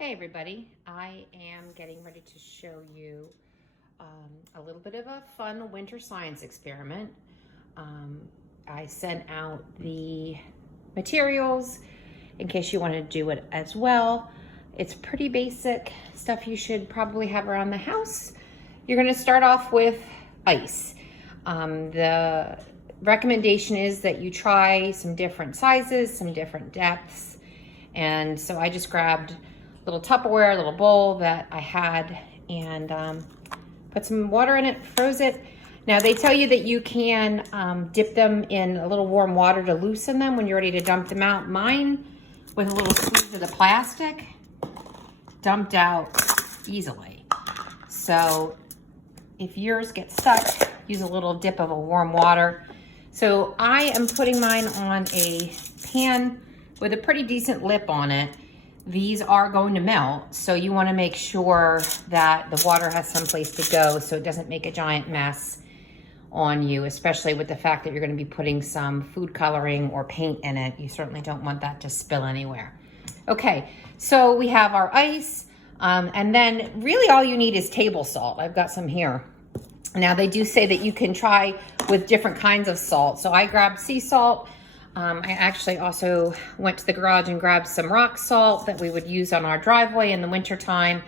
Hey everybody, I am getting ready to show you a little bit of a fun winter science experiment. Um, I sent out the materials in case you want to do it as well. It's pretty basic stuff you should probably have around the house. You're going to start off with ice. The recommendation is that you try some different sizes, some different depths. And so I just grabbed little Tupperware, little bowl that I had, and put some water in it, froze it. Now they tell you that you can dip them in a little warm water to loosen them when you're ready to dump them out. Mine, with a little squeeze of the plastic, dumped out easily. So if yours gets stuck, use a little dip of a warm water. So I am putting mine on a pan with a pretty decent lip on it. These are going to melt, so you want to make sure that the water has some place to go so it doesn't make a giant mess on you, especially with the fact that you're going to be putting some food coloring or paint in it. You certainly don't want that to spill anywhere. Okay, so we have our ice, and then really all you need is table salt. I've got some here. Now they do say that you can try with different kinds of salt. So I grabbed sea salt. I actually also went to the garage and grabbed some rock salt that we would use on our driveway in the wintertime.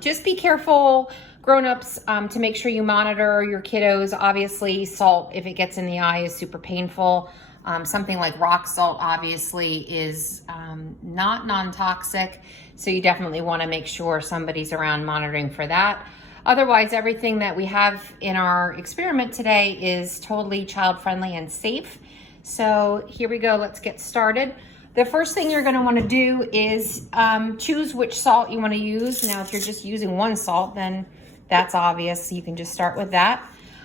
Just be careful, grown-ups, to make sure you monitor your kiddos. Obviously, salt, if it gets in the eye, is super painful. Something like rock salt, obviously, is not non-toxic, so you definitely want to make sure somebody's around monitoring for that. Otherwise, everything that we have in our experiment today is totally child-friendly and safe. So here we go, let's get started. The first thing you're gonna wanna do is choose which salt you wanna use. Now, if you're just using one salt, then that's obvious. You can just start with that.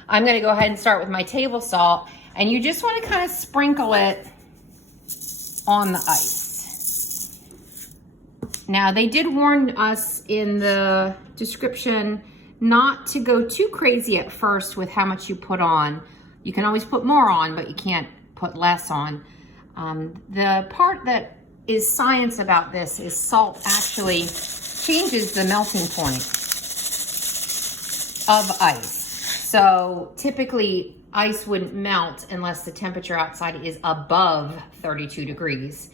I'm gonna go ahead and start with my table salt, and you just wanna kind of sprinkle it on the ice. Now, they did warn us in the description not to go too crazy at first with how much you put on. You can always put more on, but you can't put less on. The part that is science about this is salt actually changes the melting point of ice. So typically ice wouldn't melt unless the temperature outside is above 32 degrees.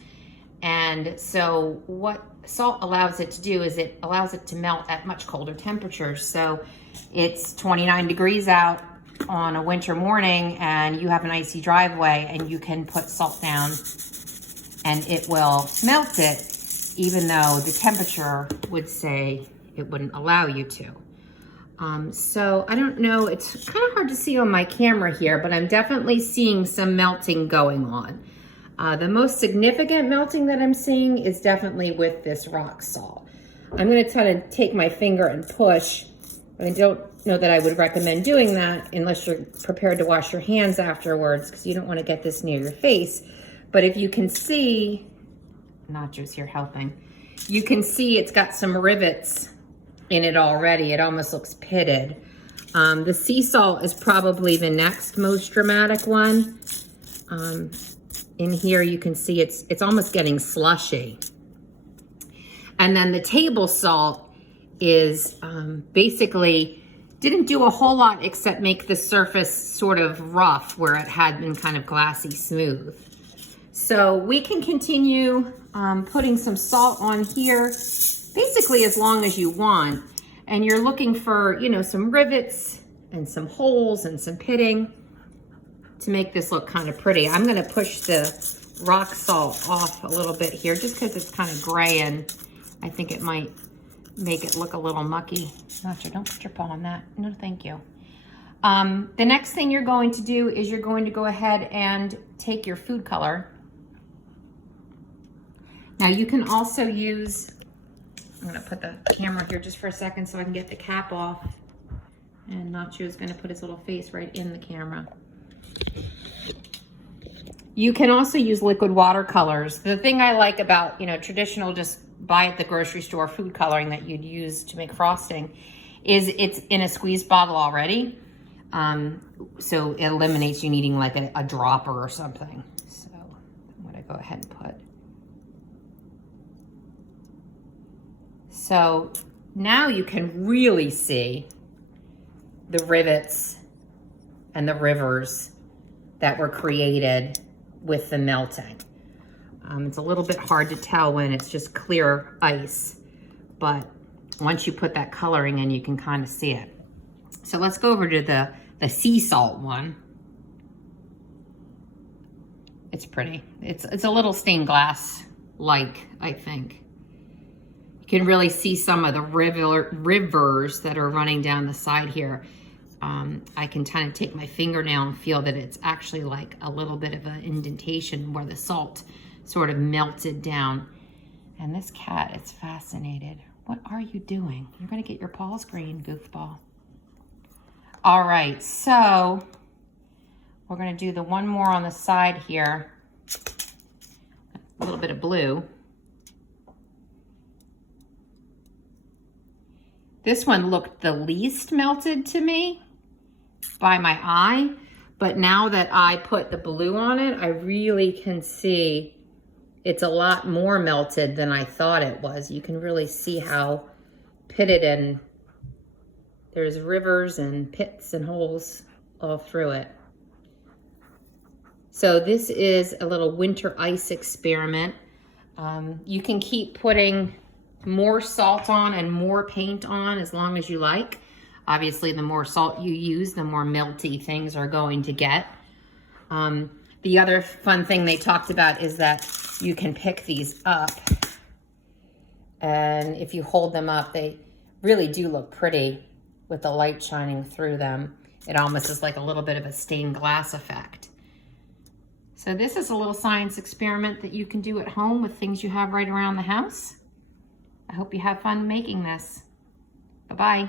And so what salt allows it to do is it allows it to melt at much colder temperatures. So it's 29 degrees out on a winter morning and you have an icy driveway, and you can put salt down and it will melt it, even though the temperature would say it wouldn't allow you to. So I don't know, it's kind of hard to see on my camera here, but I'm definitely seeing some melting going on. The most significant melting that I'm seeing is definitely with this rock salt. I'm going to try to take my finger and push. I don't know that I would recommend doing that unless you're prepared to wash your hands afterwards, because you don't want to get this near your face. But if you can see, Nacho's here helping, you can see it's got some rivets in it already. It almost looks pitted. The sea salt is probably the next most dramatic one. In here you can see it's almost getting slushy. And then the table salt is basically didn't do a whole lot except make the surface sort of rough where it had been kind of glassy smooth. So we can continue putting some salt on here basically as long as you want. And you're looking for, you know, some rivets and some holes and some pitting to make this look kind of pretty. I'm gonna push the rock salt off a little bit here just because it's kind of gray and I think it might make it look a little mucky. Nacho, don't put your paw on that. No, thank you. The next thing you're going to do is you're going to go ahead and take your food color. Now you can also use, I'm gonna put the camera here just for a second so I can get the cap off. And Nacho is gonna put his little face right in the camera. You can also use liquid watercolors. The thing I like about, you know, traditional just buy at the grocery store food coloring that you'd use to make frosting is it's in a squeeze bottle already. So it eliminates you needing like a dropper or something. So I'm gonna go ahead and put So now you can really see the rivets and the rivers that were created with the melting. It's a little bit hard to tell when it's just clear ice, but once you put that coloring in, you can kind of see it. So let's go over to the sea salt one. It's pretty. It's a little stained glass like, I think. You can really see some of the rivers that are running down the side here. I can kind of take my fingernail and feel that it's actually like a little bit of an indentation where the salt sort of melted down. And this cat is fascinated. What are you doing? You're gonna get your paws green, goofball. All right, so we're gonna do the one more on the side here. A little bit of blue. This one looked the least melted to me by my eye, but now that I put the blue on it, I really can see it's a lot more melted than I thought it was. You can really see how pitted, and there's rivers and pits and holes all through it. So this is a little winter ice experiment. You can keep putting more salt on and more paint on as long as you like. Obviously, the more salt you use, the more melty things are going to get. The other fun thing they talked about is that you can pick these up, and if you hold them up, they really do look pretty with the light shining through them. It almost is like a little bit of a stained glass effect. So this is a little science experiment that you can do at home with things you have right around the house. I hope you have fun making this. Bye-bye.